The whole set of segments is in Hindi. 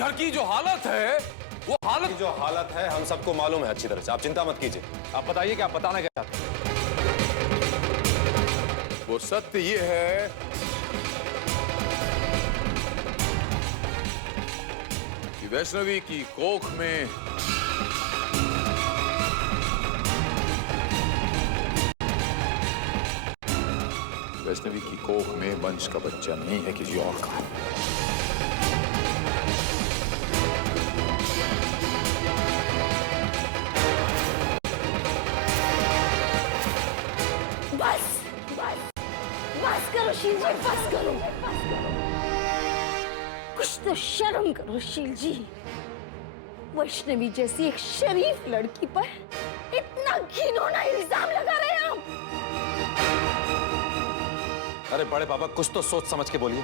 घर की जो हालत है, वो हालत जो हालत है हम सबको मालूम है अच्छी तरह से, आप चिंता मत कीजिए। आप बताइए कि आप बताना क्या चाहते हैं। वो सत्य ये है कि वैष्णवी की कोख में वैष्णवी की कोख में वंश का बच्चा नहीं है, किसी और का। बस बस बस करो शील जी, बस करो। कुछ तो शर्म करो शील जी। वैष्णवी जैसी एक शरीफ लड़की पर इतना घिनौना इल्जाम लगा रहे हैं आप। अरे बड़े पापा, कुछ तो सोच समझ के बोलिए।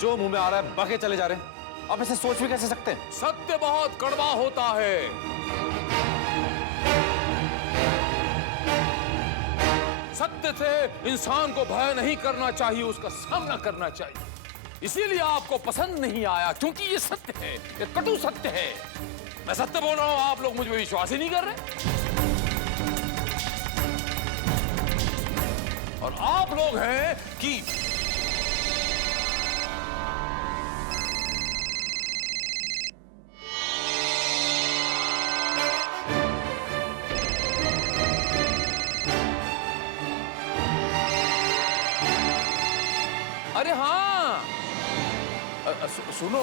जो मुंह में आ रहा है बके चले जा रहे हैं। आप ऐसे सोच भी कैसे सकते हैं? सत्य बहुत कड़वा होता है। सत्य से इंसान को भय नहीं करना चाहिए, उसका सामना करना चाहिए। इसीलिए आपको पसंद नहीं आया, क्योंकि ये सत्य है, ये कटु सत्य है। मैं सत्य बोल रहा हूं, आप लोग मुझ पर विश्वास ही नहीं कर रहे। और आप लोग हैं कि अरे हाँ, सुनो,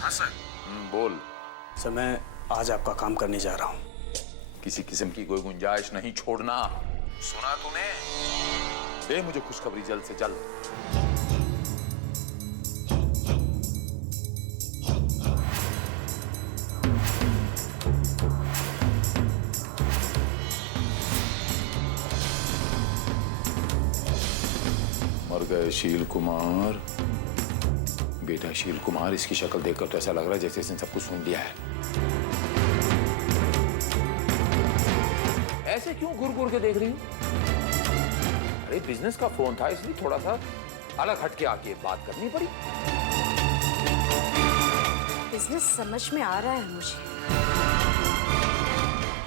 हाँ सर। बोल। सर मैं आज आपका काम करने जा रहा हूँ। किसी किस्म की कोई गुंजाइश नहीं छोड़ना, सुना तूने? दे मुझे खुशखबरी जल्द से जल्द। मर गए शील कुमार, बेटा शील कुमार। इसकी शक्ल देखकर तो ऐसा लग रहा है जैसे इसने सब कुछ सुन लिया है। ऐसे क्यों घूर घूर के देख रही हूं? अरे बिजनेस का फोन था, इसलिए थोड़ा सा अलग हटके आके बात करनी पड़ी। बिजनेस समझ में आ रहा है मुझे,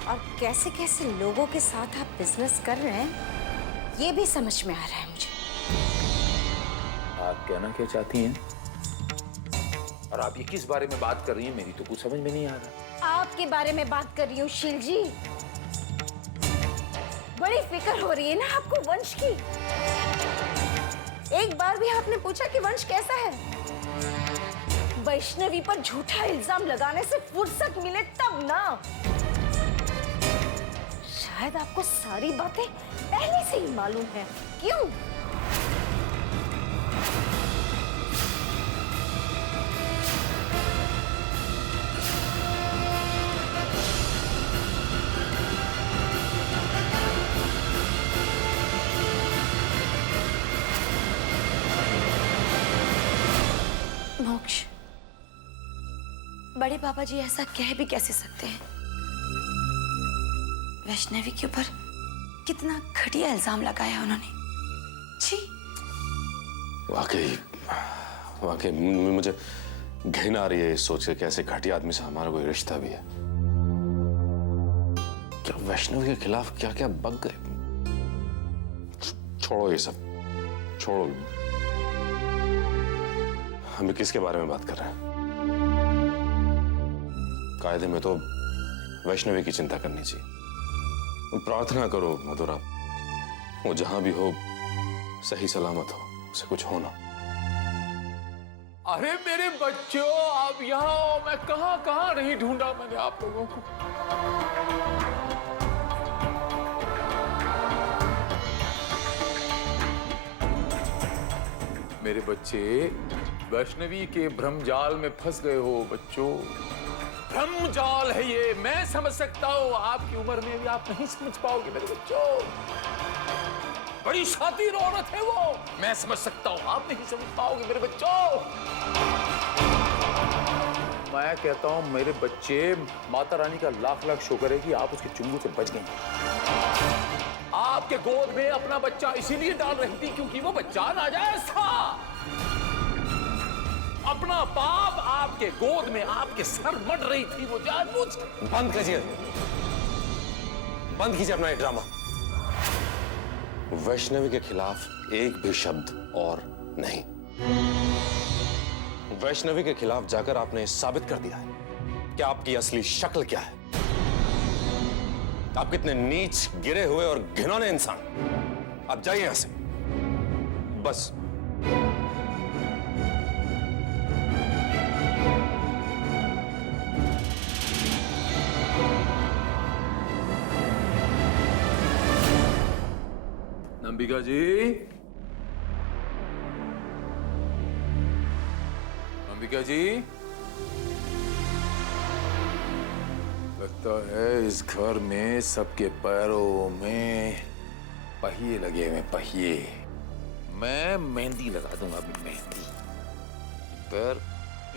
और कैसे कैसे लोगों के साथ आप बिजनेस कर रहे हैं ये भी समझ में आ रहा है मुझे। आप कहना क्या चाहती हैं? और आप ये किस बारे में बात कर रही हैं? मेरी तो कुछ समझ में नहीं आ रहा। आपके बारे में बात कर रही हूँ शील जी। बड़ी फिक्र हो रही है ना आपको वंश की। एक बार भी आपने पूछा कि वंश कैसा है? वैष्णवी पर झूठा इल्जाम लगाने से फुर्सत मिले तब ना। शायद आपको सारी बातें पहले से ही मालूम है। क्यों? मोक्ष, बड़े पापा जी ऐसा कह भी कैसे सकते हैं? वैष्णवी के ऊपर कितना घटिया इल्जाम लगाया उन्होंने। छी। वाकई मुझे घृणा आ रही है इस सोच के कि ऐसे घटिया आदमी से हमारा कोई रिश्ता भी है। क्या वैष्णवी के खिलाफ क्या क्या बक गए। छोड़ो ये सब, छोड़ो। हम किसके बारे में बात कर रहे हैं? कायदे में तो वैष्णवी की चिंता करनी चाहिए। प्रार्थना करो मधुरा, वो जहां भी हो सही सलामत हो, उसे कुछ हो ना। अरे मेरे बच्चों, आप यहाँ आओ। मैं कहां कहां नहीं ढूंढा मैंने आप लोगों को। मेरे बच्चे वैष्णवी के भ्रमजाल में फंस गए हो बच्चों। भ्रमजाल है ये, मैं समझ सकता हूँ। आपकी उम्र में भी आप नहीं समझ पाओगे मेरे बच्चों। बड़ी शातिर औरत है वो, मैं समझ सकता हूँ। आप नहीं समझ पाओगे मेरे बच्चों। मैं कहता हूं मेरे बच्चे, माता रानी का लाख लाख शुक्र है कि आप उसके चुंगू से बच गई। आपके गोद में अपना बच्चा इसीलिए डाल रही थी क्योंकि वो बच्चा नाजायज था। अपना बाप आपके गोद में आपके सर मड रही थी, वो जानबूझ के। बंद कीजिए, बंद कीजिए अपना ये ड्रामा। वैष्णवी के खिलाफ एक भी शब्द और नहीं। वैष्णवी के खिलाफ जाकर आपने साबित कर दिया है कि आपकी असली शक्ल क्या है। आप कितने नीच, गिरे हुए और घिनौने इंसान। आप जाइए यहां से, बस। अंबिका जी, अंबिका जी, लगता है इस घर में सबके पैरों में पहिए लगे हुए, पहिए। मैं मेहंदी लगा दूंगा अभी, मेहंदी। पैर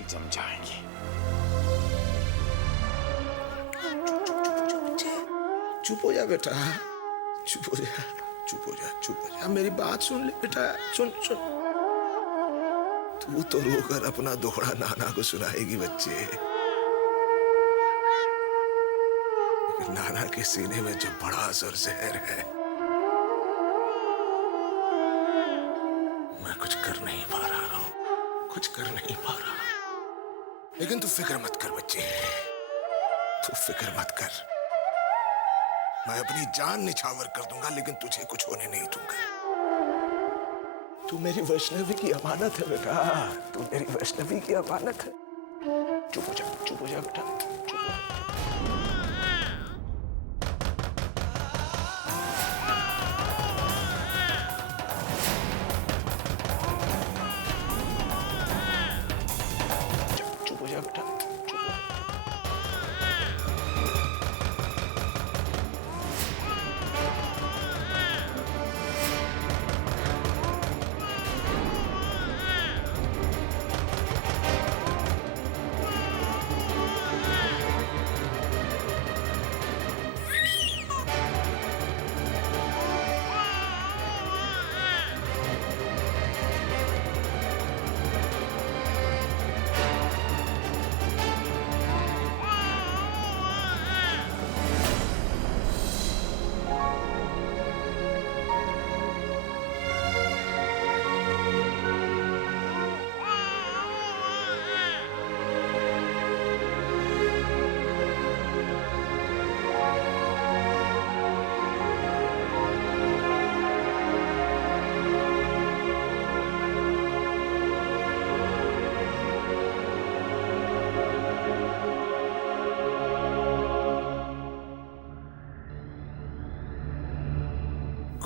जम जाएंगे। चुप हो जा बेटा, चुप हो जा, चुप हो जा, चुप हो जा। मेरी बात सुन ले बेटा, सुन सुन। तू तो रोकर अपना दोहरा नाना को सुनाएगी बच्चे, लेकिन नाना के सीने में जो बड़ा असर जहर है, मैं कुछ कर नहीं पा रहा हूं, कुछ कर नहीं पा रहा। लेकिन तू फिक्र मत कर बच्चे, तू फिक्र मत कर। मैं अपनी जान निछावर कर दूंगा, लेकिन तुझे कुछ होने नहीं दूंगा। तू मेरी वैष्णवी की अमानत है बेटा, तू मेरी वैष्णवी की अमानत है। चुप हो जा, चुप हो जा बेटा, चुप हो जा। चुप हो जा बेटा, चुप हो जा।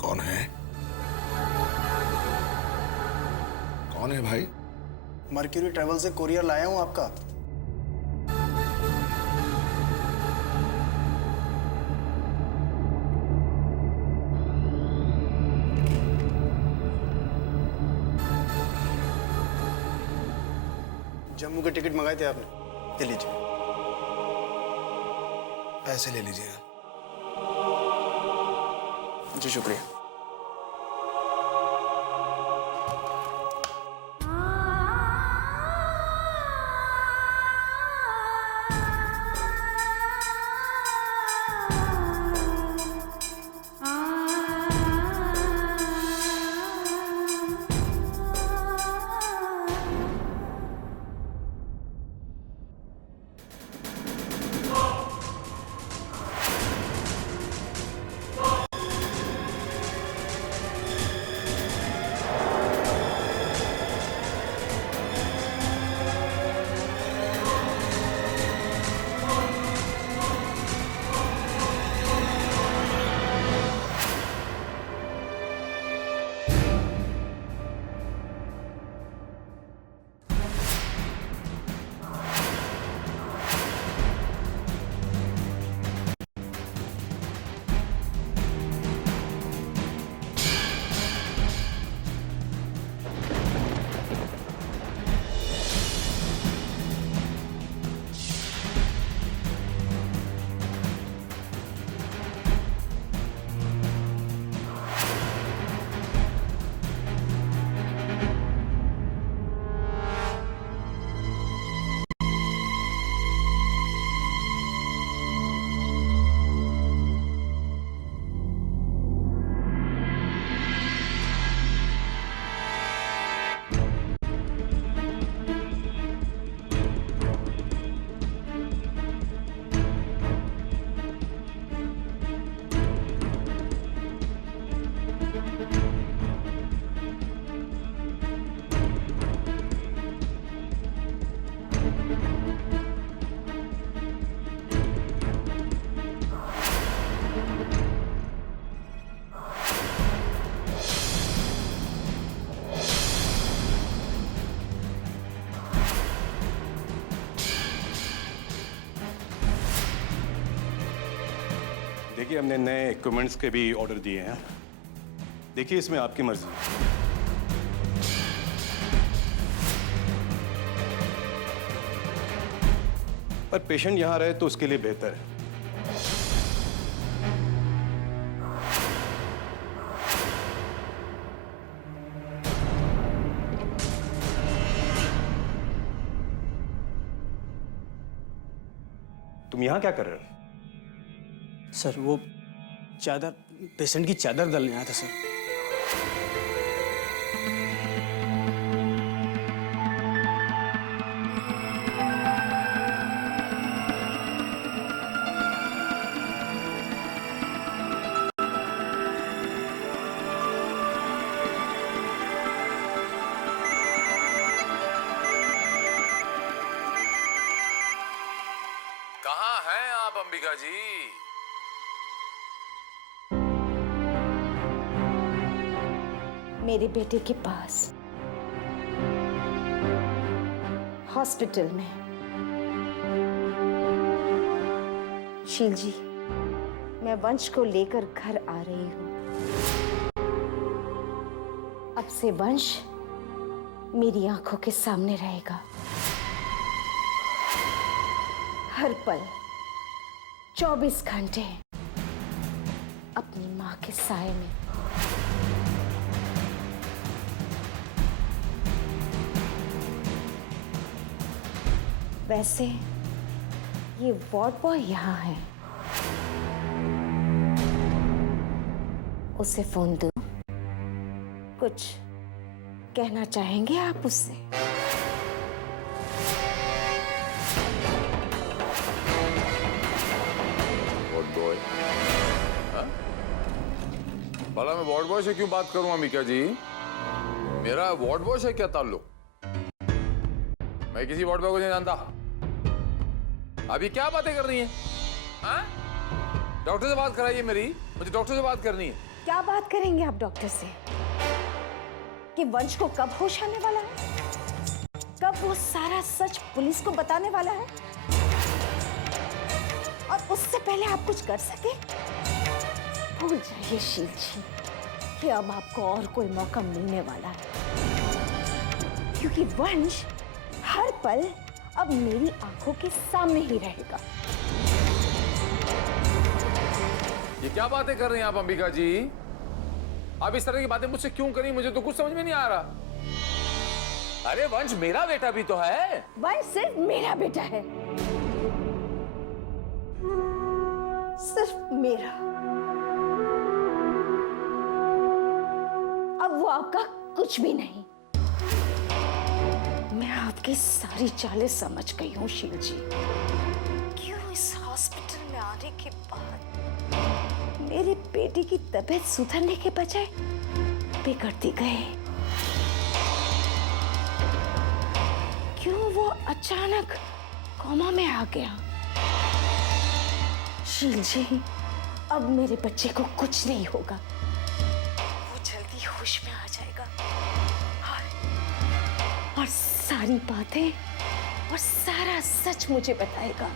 कौन है? कौन है भाई? मर्क्यूरी ट्रेवल से कोरियर लाया हूं आपका। जम्मू के टिकट मंगाए थे आपने, ले लीजिए। पैसे ले लीजिएगा। जी शुक्रिया। देखिए, हमने नए इक्विपमेंट्स के भी ऑर्डर दिए हैं। देखिए, इसमें आपकी मर्जी। पर पेशेंट यहां रहे तो उसके लिए बेहतर है। तुम यहां क्या कर रहे हो? सर वो चादर, पेशेंट की चादर डालने आया था सर। कहाँ हैं आप अंबिका जी? मेरे बेटे के पास, हॉस्पिटल में। शील जी, मैं वंश को लेकर घर आ रही हूँ। अब से वंश मेरी आंखों के सामने रहेगा, हर पल 24 घंटे अपनी माँ के साए में। वैसे ये वार्ड बॉय यहाँ है, उसे फोन दूं? कुछ कहना चाहेंगे आप उससे? Ward boy? भला मैं वार्ड बॉय से क्यों बात करूं अंबिका जी? मेरा वार्ड बॉय से क्या ताल्लुक? मैं किसी वार्ड बॉय को नहीं जानता। अभी क्या बातें कर रही हैं? डॉक्टर से बात कराइए मेरी, मुझे डॉक्टर से बात करनी है। क्या बात करेंगे आप डॉक्टर से? कि वंश को कब होश आने वाला है, कब वो सारा सच पुलिस को बताने वाला है, और उससे पहले आप कुछ कर सके? भूल जाइए शील जी कि अब आपको और कोई मौका मिलने वाला है, क्योंकि वंश हर पल अब मेरी आंखों के सामने ही रहेगा। ये क्या बातें कर रही हैं आप अंबिका जी? आप इस तरह की बातें मुझसे क्यों करी? मुझे तो कुछ समझ में नहीं आ रहा। अरे वंश मेरा बेटा भी तो है। वंश सिर्फ मेरा बेटा है, सिर्फ मेरा। अब वो आपका कुछ भी नहीं। मैं आपकी सारी चालें समझ गई हूँ शील जी। क्यों इस हॉस्पिटल में आने के बाद मेरे बेटे की तबीयत सुधरने के बजाय बिगड़ती गई? क्यों वो अचानक कोमा में आ गया? शील जी, अब मेरे बच्चे को कुछ नहीं होगा, वो जल्दी होश में आ जाएगा और सारी बातें और सारा सच मुझे बताएगा।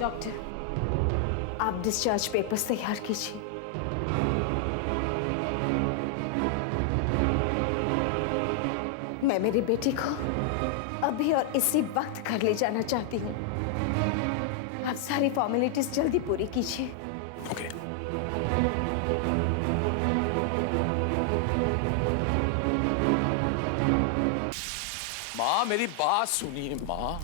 डॉक्टर, आप डिस्चार्ज पेपर्स तैयार कीजिए। मैं मेरे बेटे को अभी और इसी वक्त घर ले जाना चाहती हूँ। आप सारी फॉर्मेलिटीज जल्दी पूरी कीजिए। ओके। माँ मेरी बात सुनिए माँ,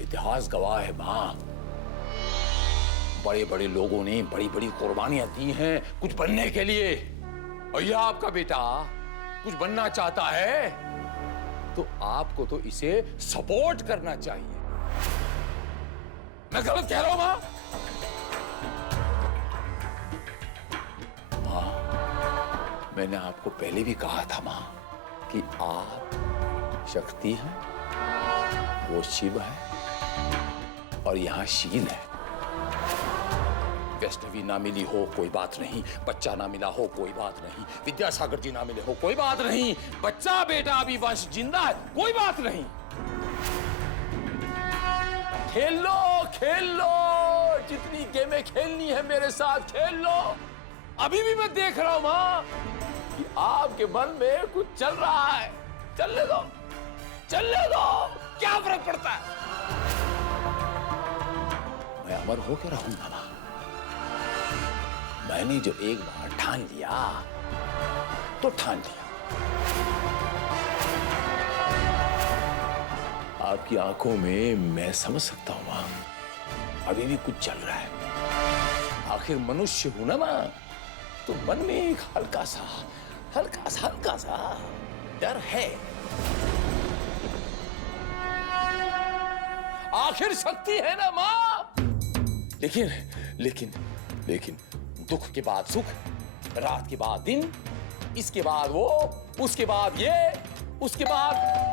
इतिहास गवाह है माँ। बड़े बड़े लोगों ने बड़ी बड़ी कुर्बानियां दी हैं कुछ बनने के लिए, और यह आपका बेटा कुछ बनना चाहता है तो आपको तो इसे सपोर्ट करना चाहिए। मैं गलत कह रहा हूं माँ? माँ, मैंने आपको पहले भी कहा था माँ कि आप शक्ति हैं, वो शिव है और यहां शील है। वैष्णवी ना मिली हो कोई बात नहीं, बच्चा ना मिला हो कोई बात नहीं, विद्यासागर जी ना मिले हो कोई बात नहीं, बच्चा बेटा अभी वंश जिंदा है कोई बात नहीं। खेल लो, जितनी गेमें खेलनी है मेरे साथ खेल लो। अभी भी मैं देख रहा हूं मां कि आपके मन में कुछ चल रहा है। चलने दो, क्या फर्क पड़ता है? मैं अमर होकर रहूंगा मां। मैंने जो एक बार ठान लिया तो ठान लिया। आपकी आंखों में मैं समझ सकता हूं मां, अभी भी कुछ चल रहा है। आखिर मनुष्य हूं ना मां, तो मन में एक हल्का सा डर है। आखिर शक्ति है ना मां। लेकिन दुख के बाद सुख, रात के बाद दिन, इसके बाद वो, उसके बाद ये, उसके बाद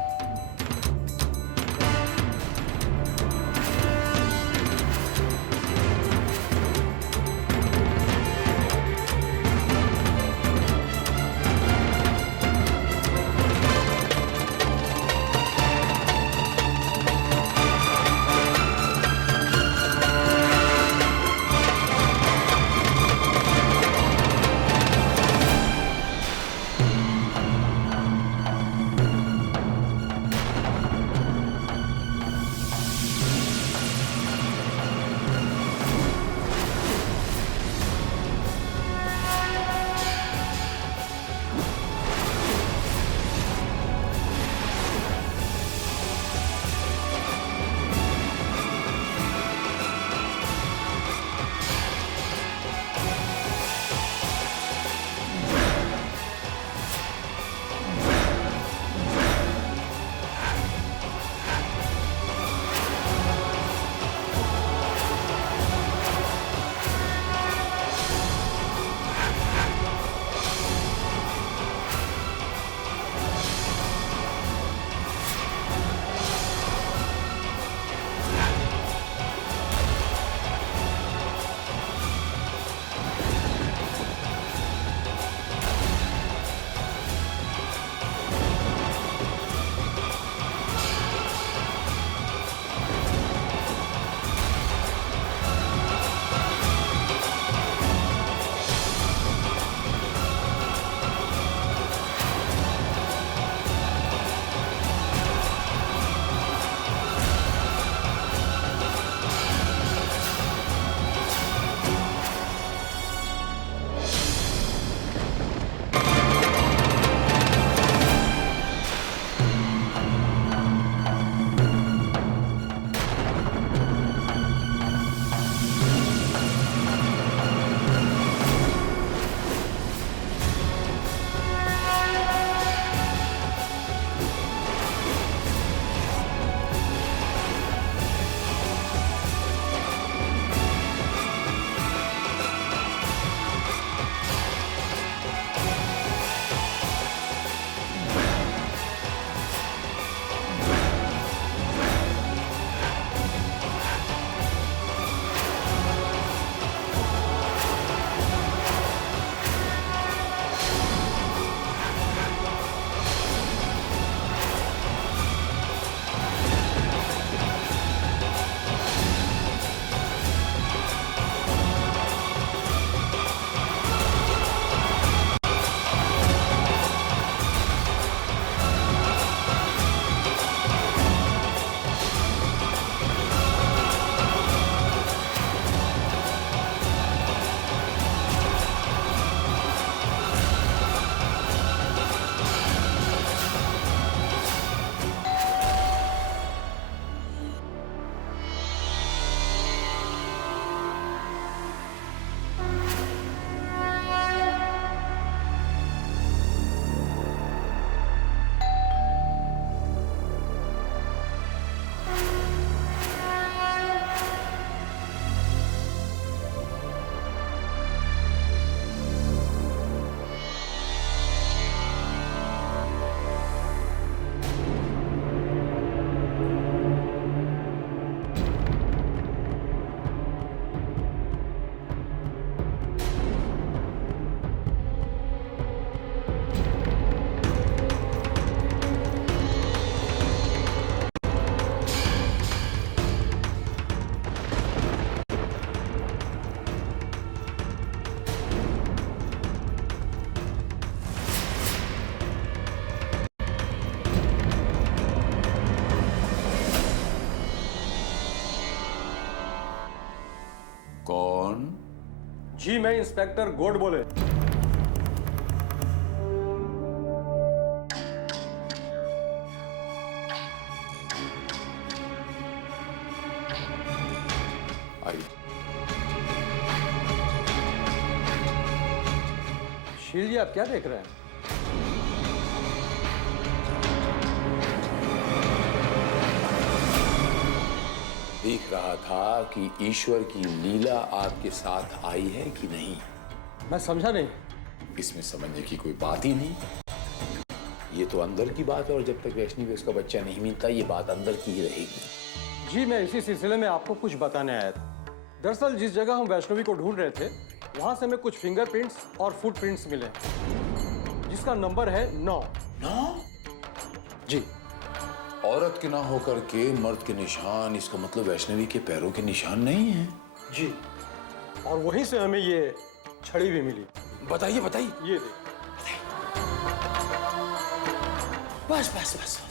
जी मैं इंस्पेक्टर गोड बोले। आइए। शील जी आप क्या देख रहे हैं? देख रहा था कि ईश्वर की लीला आपके साथ आई है कि नहीं। मैं समझा नहीं। इसमें समझने की कोई बात ही नहीं। ये तो अंदर की बात है और जब तक वैष्णवी उसका बच्चा नहीं मिलता ये बात अंदर की ही रहेगी। जी मैं इसी सिलसिले में आपको कुछ बताने आया था। दरअसल जिस जगह हम वैष्णवी को ढूंढ रहे थे वहां से हमें कुछ फिंगरप्रिंट्स और फुटप्रिंट्स मिले जिसका नंबर है 9। 9? जी औरत के ना होकर के मर्द के निशान, इसका मतलब वैष्णवी के पैरों के निशान नहीं है। जी और वहीं से हमें ये छड़ी भी मिली। बताइए बताइए। ये देखिए। बस बस बस बस।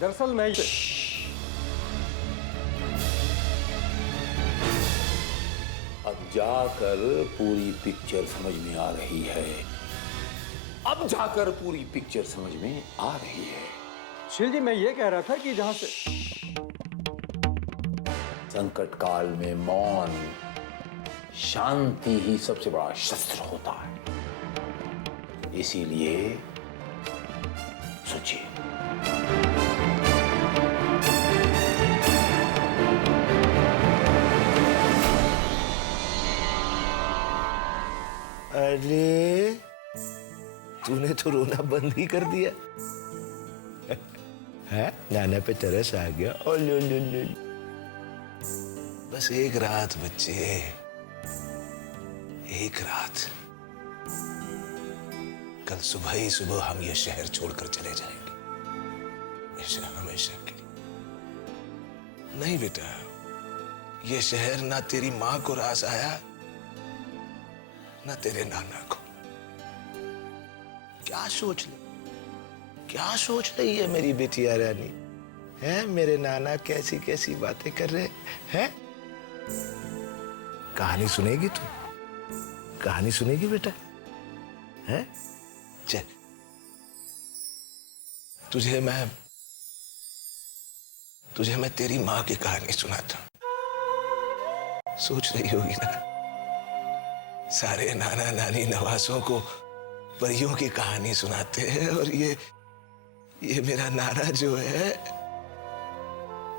दरअसल मैं अब जाकर पूरी पिक्चर समझ में आ रही है। अब जाकर पूरी पिक्चर समझ में आ रही है। शील जी मैं ये कह रहा था कि जहां से संकट काल में मौन, शांति ही सबसे बड़ा शस्त्र होता है। इसीलिए सोचिए। अरे तूने तो रोना बंद ही कर दिया है? नाना पे तरस आ गया। ओ लो लो लो। बस एक रात बच्चे, एक रात। कल सुबह ही सुबह हम ये शहर छोड़कर चले जाएंगे, हमेशा हमेशा के लिए। नहीं बेटा, ये शहर ना तेरी मां को रास आया ना तेरे नाना को। क्या सोच रही है मेरी बेटिया रानी है? मेरे नाना कैसी कैसी बातें कर रहे हैं? कहानी सुनेगी तू? कहानी सुनेगी बेटा? है? चल तुझे मैं तेरी माँ की कहानी सुनाता हूं। सोच रही होगी ना, सारे नाना नानी नवासों को परियों की कहानी सुनाते हैं और ये मेरा नाना जो है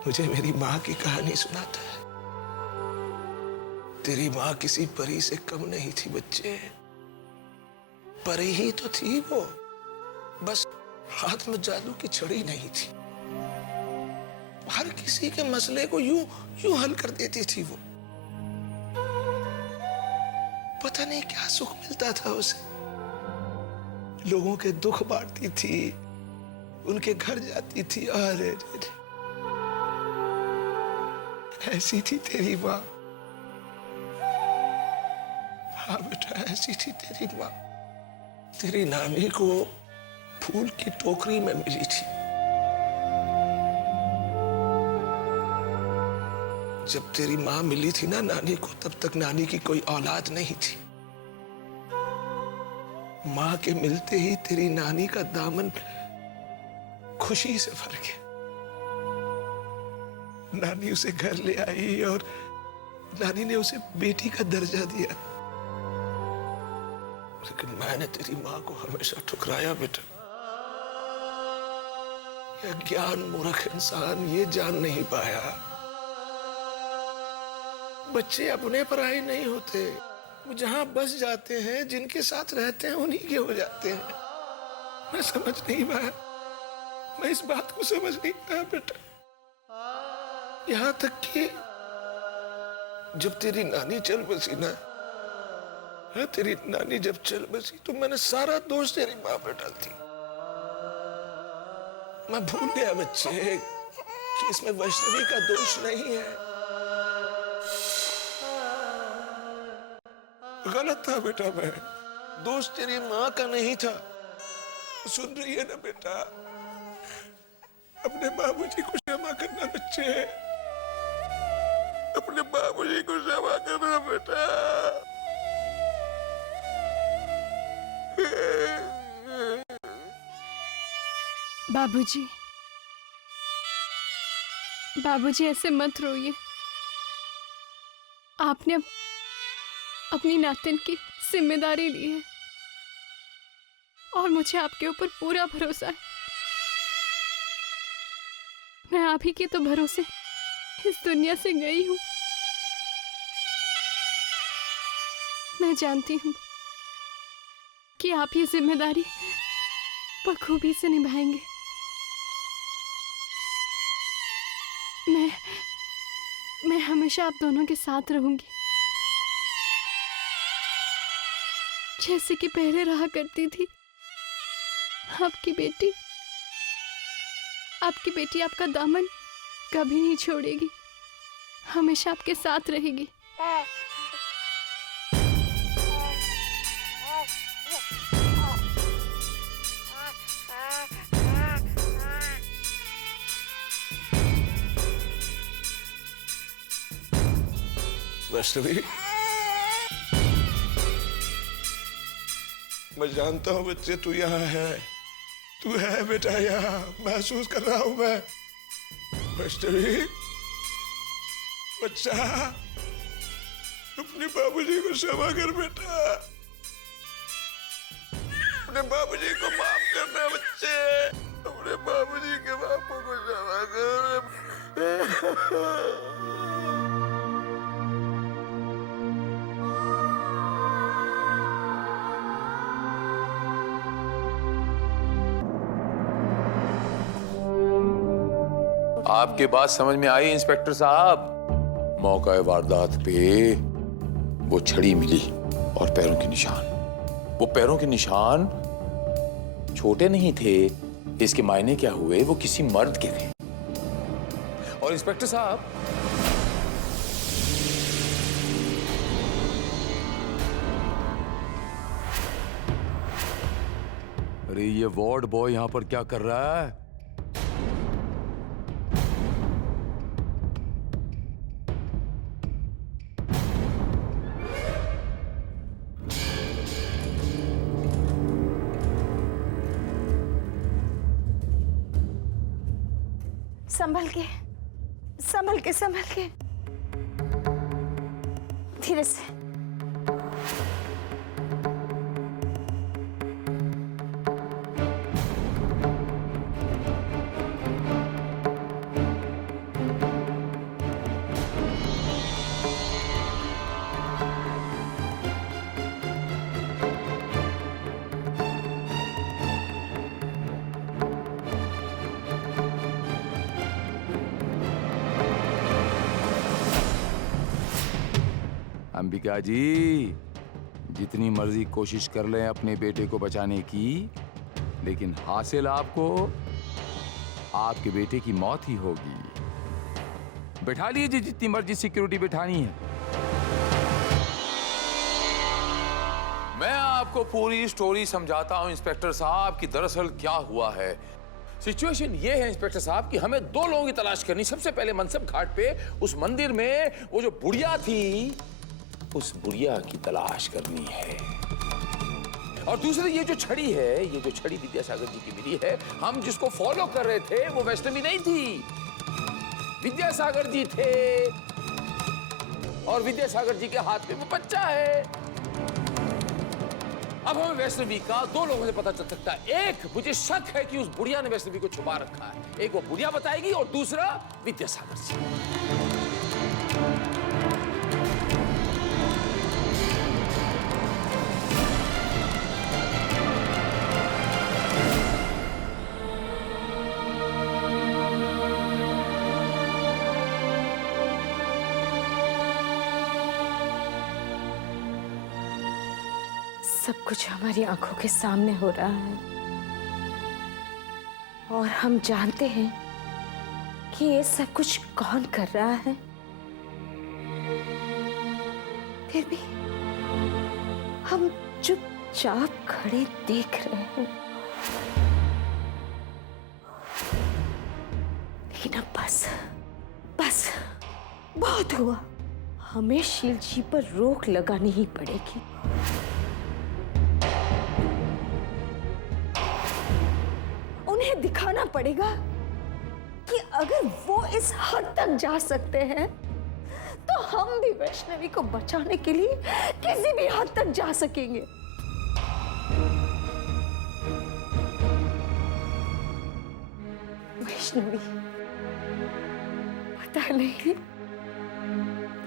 मुझे मेरी माँ की कहानी सुनाता है। तेरी माँ किसी परी से कम नहीं थी बच्चे। परी ही तो थी वो, बस हाथ में जादू की छड़ी नहीं थी। हर किसी के मसले को यूं हल कर देती थी वो। पता नहीं क्या सुख मिलता था उसे। लोगों के दुख बांटती थी, उनके घर जाती थी। अरे ऐसी थी तेरी माँ। हाँ बेटा, ऐसी थी तेरी माँ। तेरी नानी को फूल की टोकरी में मिली थी। जब तेरी माँ मिली थी ना नानी को, तब तक नानी की कोई औलाद नहीं थी। माँ के मिलते ही तेरी नानी का दामन खुशी से भर गया। नानी उसे घर ले आई और नानी ने उसे बेटी का दर्जा दिया। लेकिन मैंने तेरी माँ को हमेशा ठुकराया बेटा। यह ज्ञान मूर्ख इंसान ये जान नहीं पाया, बच्चे अपने पराये नहीं होते। वो जहां बस जाते हैं, जिनके साथ रहते हैं, उन्हीं के हो जाते हैं। मैं समझ नहीं पाया, मैं इस बात को समझ नहीं पाया बेटा। यहां तक कि जब तेरी नानी चल बसी ना, हाँ, तेरी नानी जब चल बसी तो मैंने सारा दोष तेरी माँ पर डाल दी। मैं भूल गया बच्चे कि इसमें वैष्णवी का दोष नहीं है। गलत था बेटा, मैं दोष तेरी माँ का नहीं था। सुन रही है ना बेटा, अपने बाबूजी को क्षमा करना बच्चे, अपने बाबूजी को क्षमा करना बेटा। बाबूजी, बाबूजी ऐसे मत रोइए। आपने अपनी नातिन की जिम्मेदारी ली है और मुझे आपके ऊपर पूरा भरोसा है। मैं आप ही के तो भरोसे इस दुनिया से गई हूं। मैं जानती हूं कि आप ये जिम्मेदारी बखूबी से निभाएंगे। मैं हमेशा आप दोनों के साथ रहूंगी, जैसे कि पहले रहा करती थी। आपकी बेटी आपका दामन कभी नहीं छोड़ेगी, हमेशा आपके साथ रहेगी। वैष्णवी, मैं जानता हूं बच्चे तू यहाँ है, तू है बेटा यहाँ, महसूस कर रहा हूं मैं। वैष्णवी बच्चा, अपने बाबूजी को क्षमा कर बेटा, अपने बाबूजी को माफ करना बच्चे, अपने बाबूजी के बापू को क्षमा कर। आपके बात समझ में आई इंस्पेक्टर साहब? मौका वारदात पे वो छड़ी मिली और पैरों के निशान। वो पैरों के निशान छोटे नहीं थे, इसके मायने क्या हुए, वो किसी मर्द के थे। और इंस्पेक्टर साहब, अरे ये वार्ड बॉय यहां पर क्या कर रहा है? संभल के धीरे से। अंबिका जी, जितनी मर्जी कोशिश कर लें अपने बेटे को बचाने की, लेकिन हासिल आपको आपके बेटे की मौत ही होगी। बैठा लीजिए जितनी मर्जी सिक्योरिटी बैठानी है। मैं आपको पूरी स्टोरी समझाता हूं इंस्पेक्टर साहब कि दरअसल क्या हुआ है। सिचुएशन ये है इंस्पेक्टर साहब कि हमें दो लोगों की तलाश करनी। सबसे पहले मनसब घाट पे उस मंदिर में वो जो बुढ़िया थी, उस बुढ़िया की तलाश करनी है। और दूसरी ये जो छड़ी है, ये जो छड़ी विद्यासागर जी की मिली है, हम जिसको फॉलो कर रहे थे वो वैष्णवी नहीं थी, विद्यासागर जी थे। और विद्यासागर जी के हाथ में वो बच्चा है। अब हमें वैष्णवी का दो लोगों से पता चल सकता है। एक, मुझे शक है कि उस बुढ़िया ने वैष्णवी को छुपा रखा है। एक वो बुढ़िया बताएगी और दूसरा विद्यासागर जी। सब कुछ हमारी आंखों के सामने हो रहा है और हम जानते हैं कि ये सब कुछ कौन कर रहा है। फिर भी हम चुपचाप खड़े देख रहे हैं। लेकिन अब बस बस बहुत हुआ। हमें शील जी पर रोक लगानी ही पड़ेगी। उन्हें दिखाना पड़ेगा कि अगर वो इस हद तक जा सकते हैं तो हम भी वैष्णवी को बचाने के लिए किसी भी हद तक जा सकेंगे। वैष्णवी,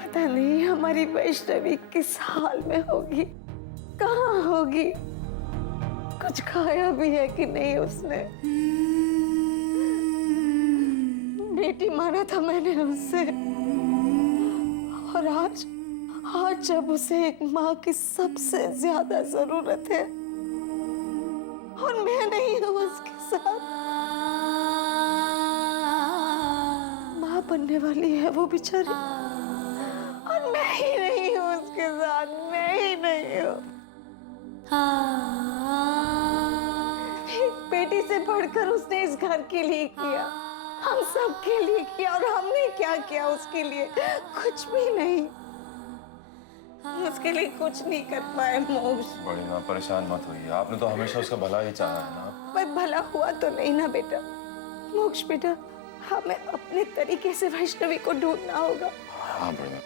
पता नहीं हमारी वैष्णवी किस हाल में होगी, कहाँ होगी, कुछ खाया भी है कि नहीं उसने। बेटी माना था मैंने उससे, और आज जब उसे एक माँ की सबसे ज्यादा जरूरत है और मैं नहीं हूँ उसके साथ, माँ बनने वाली है वो बेचारी और मैं ही नहीं हूँ उसके साथ, मैं ही नहीं हूँ। एक बेटी से बढ़कर उसने इस घर के लिए किया, हम सब के लिए किया, और हमने क्या किया उसके लिए? कुछ भी नहीं। उसके लिए कुछ नहीं कर पाए मोक्ष। बड़ी माँ परेशान मत होइए, आपने तो हमेशा उसका भला ही चाहा है ना। पर भला हुआ तो नहीं ना बेटा। मोक्ष बेटा, हमें अपने तरीके से वैष्णवी को ढूंढना होगा। हाँ बड़ी माँ,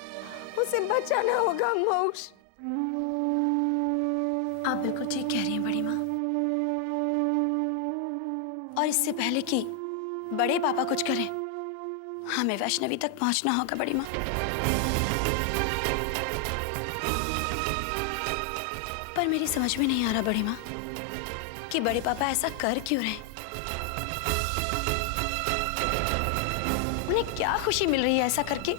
उसे बचाना होगा मोक्ष। आप बिल्कुल ठीक कह रही हैं बड़ी माँ। और इससे पहले कि बड़े पापा कुछ करें, हमें वैष्णवी तक पहुंचना होगा बड़ी माँ। पर मेरी समझ में नहीं आ रहा बड़ी माँ कि बड़े पापा ऐसा कर क्यों रहे। उन्हें क्या खुशी मिल रही है ऐसा करके?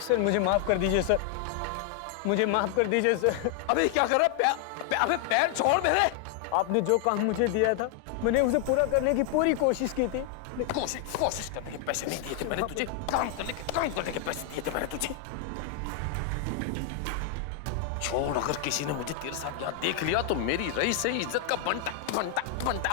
सर मुझे माफ कर दीजिए सर, मुझे माफ कर दीजिए सर। अबे क्या कर रहा है? अबे पैर छोड़ मेरे। आपने जो काम मुझे दिया था मैंने उसे पूरा करने की पूरी कोशिश की थी। कोशिश करने के पैसे नहीं दिए थे मैंने तुझे, काम करने के पैसे दिए थे मैंने तुझे। छोड़, अगर किसी ने मुझे तेरे साथ यहाँ देख लिया तो मेरी रईस से इज्जत का बनता।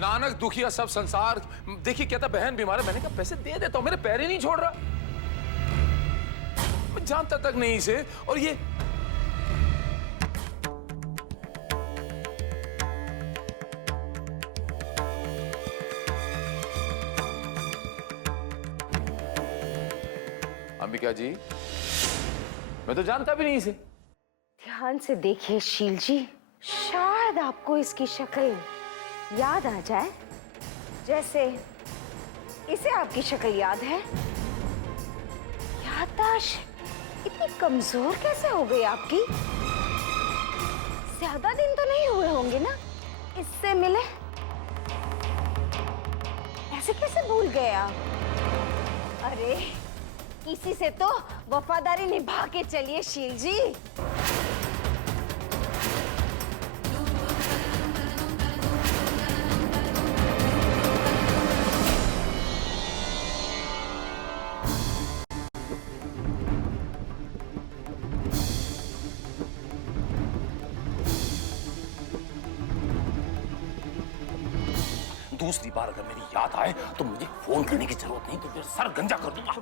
नानक दुखिया सब संसार। देखिए कहता बहन बीमार है, मैंने कहा पैसे दे देता हूं, मेरे पैर ही नहीं छोड़ रहा। मैं जानता तक नहीं इसे। और ये अंबिका जी, मैं तो जानता भी नहीं इसे। ध्यान से देखिए शील जी, शायद आपको इसकी शक्ल याद आ जाए, जैसे इसे आपकी शक्ल याद है। याददाश्त इतनी कमजोर कैसे हो गई आपकी? ज्यादा दिन तो नहीं हुए होंगे ना इससे मिले, ऐसे कैसे भूल गए आप? अरे किसी से तो वफादारी निभा के चलिए शील जी। दूसरी बार अगर मेरी याद आए तो मुझे फोन करने की जरूरत नहीं, तो तेरा सर गंजा कर दूंगा।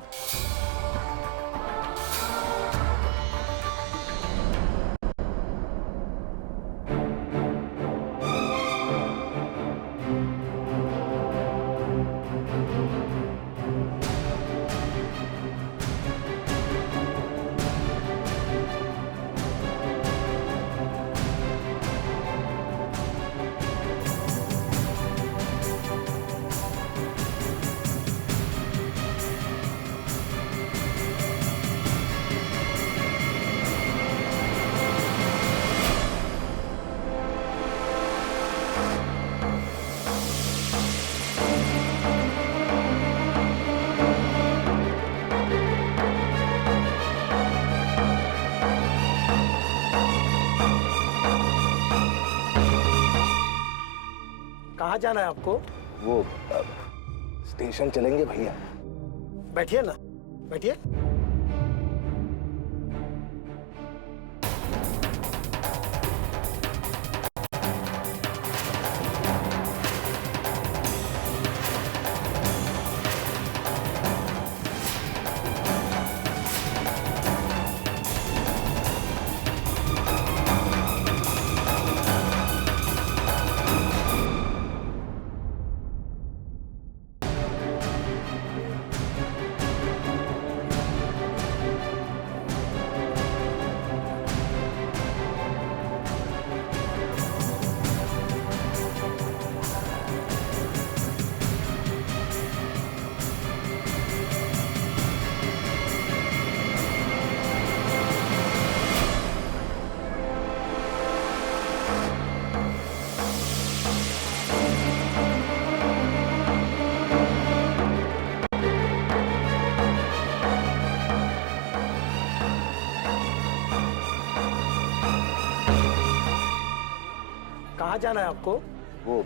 कहाँ जाना है आपको? वो स्टेशन चलेंगे भैया। बैठिए ना, बैठिए। कहाँ जाना है आपको? वो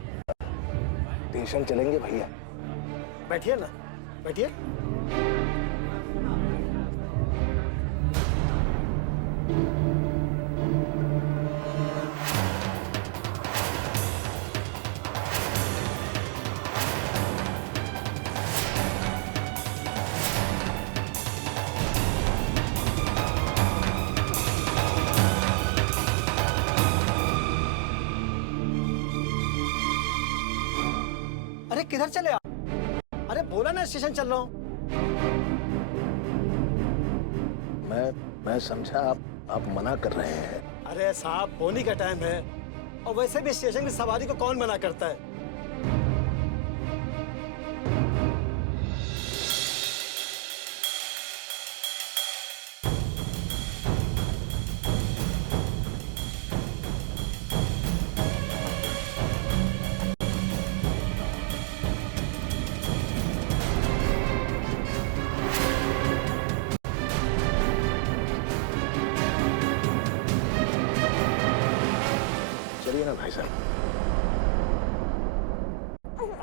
स्टेशन चलेंगे भैया। बैठिए ना, बैठिए। अरे किधर चले आप? अरे बोला ना स्टेशन चल रहा हूँ। मैं समझा आप मना कर रहे हैं। अरे साहब, होली का टाइम है और वैसे भी स्टेशन की सवारी को कौन मना करता है? चलिए ना भाई साहब।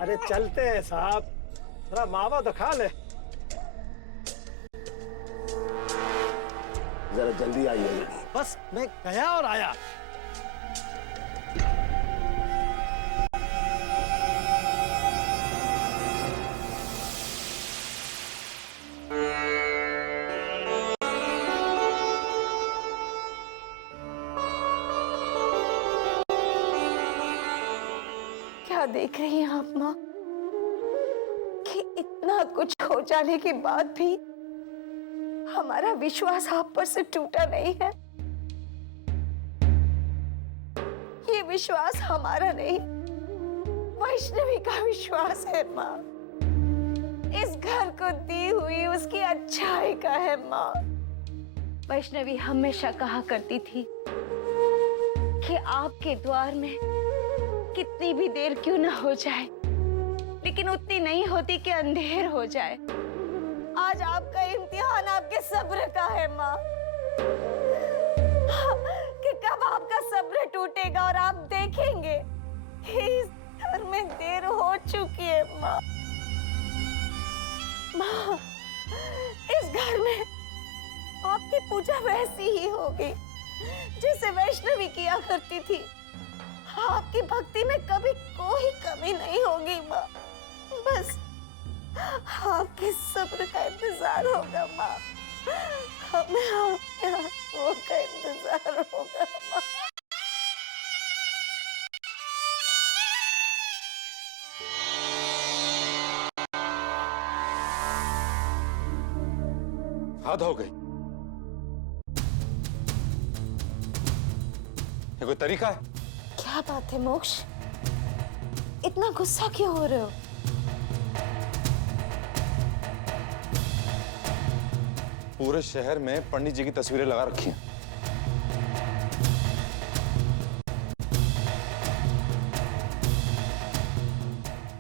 अरे चलते हैं साहब, थोड़ा मावा तो खा ले। जरा जल्दी आइए। बस मैं गया और आया। क्या देख रही हैं आप माँ कि इतना कुछ हो जाने के बाद भी हमारा विश्वास आप पर से टूटा नहीं है? ये विश्वास हमारा नहीं, वैष्णवी का विश्वास है माँ। इस घर को दी हुई उसकी अच्छाई का है माँ। वैष्णवी हमेशा कहा करती थी कि आपके द्वार में कितनी भी देर क्यों ना हो जाए, लेकिन उतनी नहीं होती कि अंधेर हो जाए। आज आपका इम्तिहान आपके सब्र का है माँ, कि कब आपका सब्र टूटेगा और आप देखेंगे कि इस घर में देर हो चुकी है माँ। माँ, इस घर में आपकी पूजा वैसी ही होगी जैसे वैष्णवी किया करती थी। आपकी भक्ति में कभी कोई कमी नहीं होगी माँ। बस आपके सब्र का इंतजार होगा माँ। हमें आपके आंसुओं का इंतजार होगा माँ। हद हो गई। ये कोई तरीका है? क्या बात है मोक्ष, इतना गुस्सा क्यों हो रहे हो? पूरे शहर में पंडित जी की तस्वीरें लगा रखी हैं।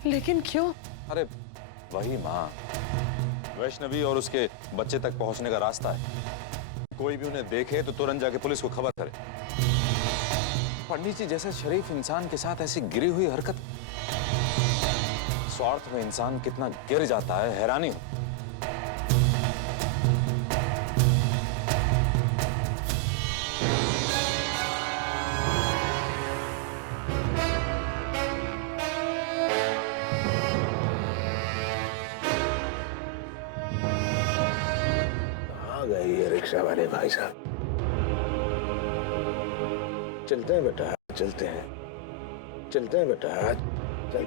लेकिन क्यों? अरे वही माँ, वैष्णवी और उसके बच्चे तक पहुंचने का रास्ता है। कोई भी उन्हें देखे तो तुरंत जाके पुलिस को खबर करे। पंडित जी जैसे शरीफ इंसान के साथ ऐसी गिरी हुई हरकत स्वार्थ में इंसान कितना गिर जाता है, हैरानी हो। आ गए ये रिक्शा वाले भाई साहब। चलते हैं बेटा, चलते हैं, चलते हैं बेटा, चल।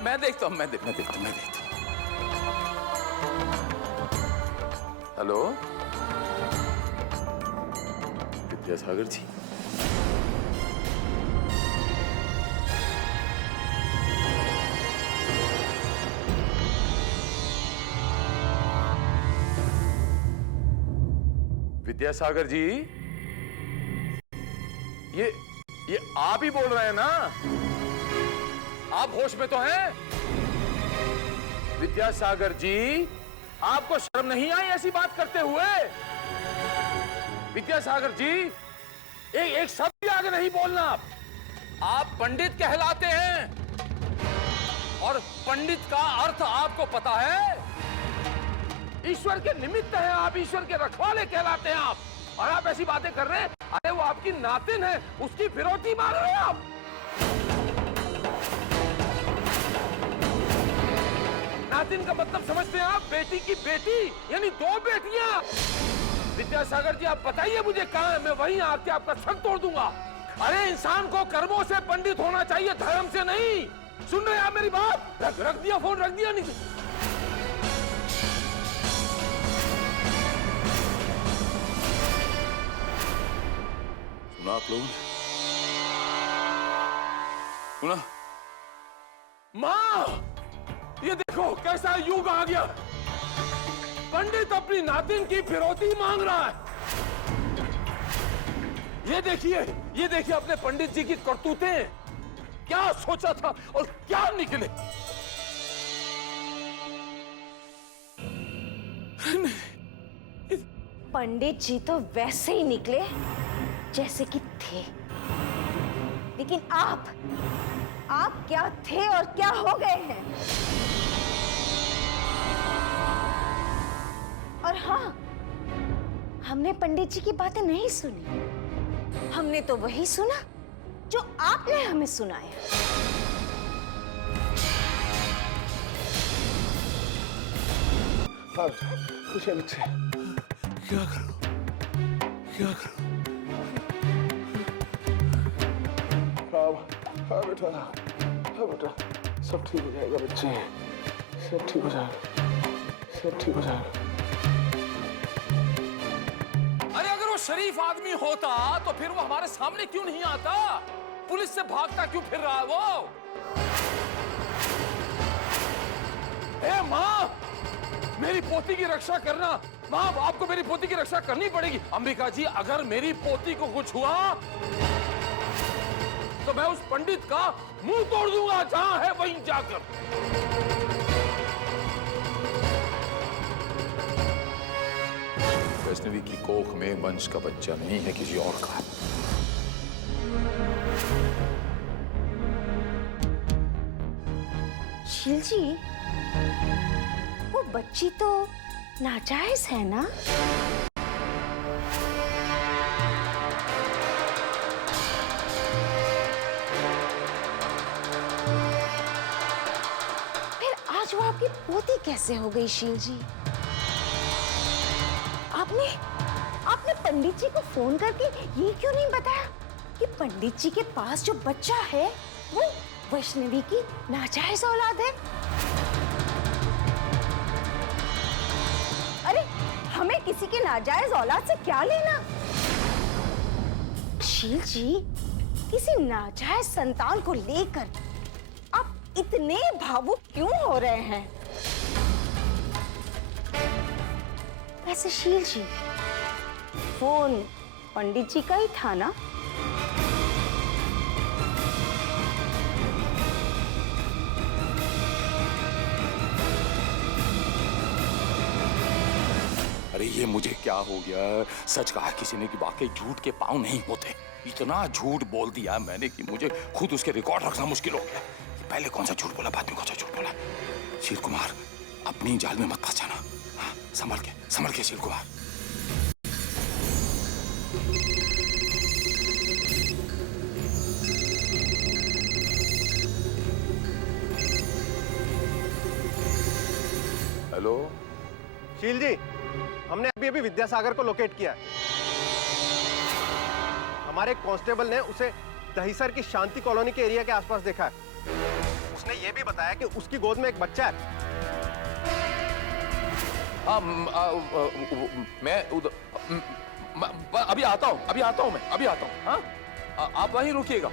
मैं देखता हूं, मैं देखता हूं। हेलो विद्यासागर जी, विद्यासागर जी, ये आप ही बोल रहे हैं ना? आप होश में तो हैं? विद्यासागर जी, आपको शर्म नहीं आई ऐसी बात करते हुए? विद्यासागर जी, एक शब्द भी आगे नहीं बोलना। आप पंडित कहलाते हैं और पंडित का अर्थ आपको पता है? ईश्वर के निमित्त हैं आप, ईश्वर के रखवाले कहलाते हैं आप, और आप ऐसी बातें कर रहे हैं। अरे वो आपकी नातिन है, उसकी फिरौती मांग रहे हैं आप। नातिन का मतलब समझते हैं आप? बेटी की बेटी, यानी 2 बेटियां। विद्यासागर जी, आप बताइए मुझे कहां है, मैं वहीं आके आपका सर तोड़ दूंगा। अरे इंसान को कर्मों से पंडित होना चाहिए, धर्म से नहीं। सुन रहे हैं आप मेरी बात? रख दिया फोन, रख दिया। नहीं सुना आप लोगों ने? सुना? माँ, ये देखो कैसा युग आ गया। पंडित अपनी नातिन की फिरौती मांग रहा है। ये देखिए अपने पंडित जी की करतूतें। क्या सोचा था और क्या निकले। पंडित जी तो वैसे ही निकले जैसे कि थे, लेकिन आप क्या थे और क्या हो गए हैं। और हाँ, हमने पंडित जी की बातें नहीं सुनी, हमने तो वही सुना जो आपने हमें सुनाया। कुछ बच्चे, क्या करूं? हाँ बेटा, सब ठीक हो जाएगा बच्चे, सब ठीक हो जाएगा। अरे अगर वो शरीफ आदमी होता तो फिर वो हमारे सामने क्यों नहीं आता? पुलिस से भागता क्यों फिर रहा है वो? ए माँ, मेरी पोती की रक्षा करना, माँ आपको मेरी पोती की रक्षा करनी पड़ेगी। अंबिका जी, अगर मेरी पोती को कुछ हुआ तो मैं उस पंडित का मुंह तोड़ दूंगा, जहां है वहीं जाकर। वैष्णवी की कोख में वंश का बच्चा नहीं है, किसी और का। शील जी, वो बच्ची तो नाजायज है ना? फिर आज वो आपकी पोती कैसे हो गई शील जी? आपने पंडित जी को फोन करके ये क्यों नहीं बताया कि पंडित जी के पास जो बच्चा है वो वैष्णवी की नाजायज औलाद है? अरे हमें किसी के नाजायज औलाद से क्या लेना? शील जी, किसी नाजायज संतान को लेकर आप इतने भावुक क्यों हो रहे हैं? वैसे शील जी, फोन पंडित जी का ही था ना? अरे ये मुझे क्या हो गया? सच कहा किसी ने कि वाकई झूठ के पांव नहीं होते। इतना झूठ बोल दिया मैंने कि मुझे खुद उसके रिकॉर्ड रखना मुश्किल हो गया। पहले कौन सा झूठ बोला, बाद में कौन सा झूठ बोला। शील कुमार, अपनी जाल में मत फंस जाना। हाँ, संभल के शील कुमार। हेलो शील जी, हमने अभी विद्यासागर को लोकेट किया है। हमारे कांस्टेबल ने उसे दहीसर की शांति कॉलोनी के एरिया के आसपास देखा है। उसने ये भी बताया कि उसकी गोद में एक बच्चा है। मैं अभी आता हूँ मैं। हाँ, आप वहीं रुकिएगा।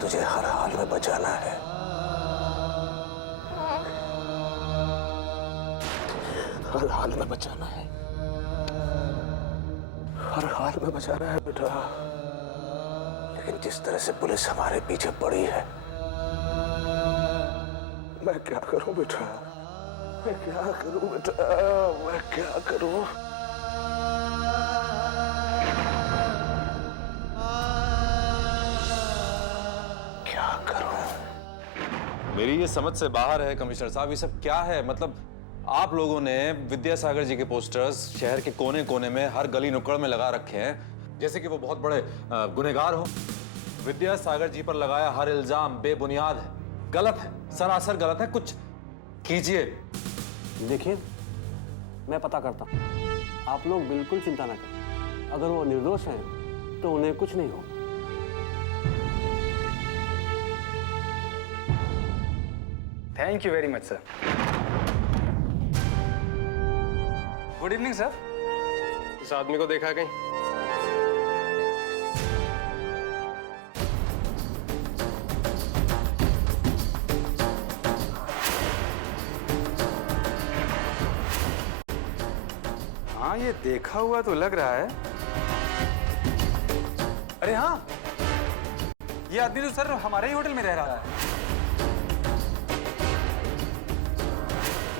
तुझे हर हाल में बचाना है। हर हाल में बचाना है, हर हाल में बचाना है बेटा। लेकिन जिस तरह से पुलिस हमारे पीछे पड़ी है, मैं क्या करूं बेटा, मैं क्या करूं बेटा, मैं क्या करूं। क्या करूं? मेरी ये समझ से बाहर है कमिश्नर साहब, ये सब क्या है? मतलब आप लोगों ने विद्यासागर जी के पोस्टर्स शहर के कोने कोने में हर गली नुक्कड़ में लगा रखे हैं, जैसे कि वो बहुत बड़े गुनहगार हो। विद्यासागर जी पर लगाया हर इल्जाम बेबुनियाद है, गलत है, सरासर गलत है। कुछ कीजिए। देखिए, मैं पता करता हूँ, आप लोग बिल्कुल चिंता ना करें। अगर वो निर्दोष हैं तो उन्हें कुछ नहीं होगा। Thank you very much sir. Good evening sir. इस आदमी को देखा कहीं? हाँ, ये देखा हुआ तो लग रहा है। अरे हाँ, ये आदमी तो सर हमारे ही होटल में रह रहा है।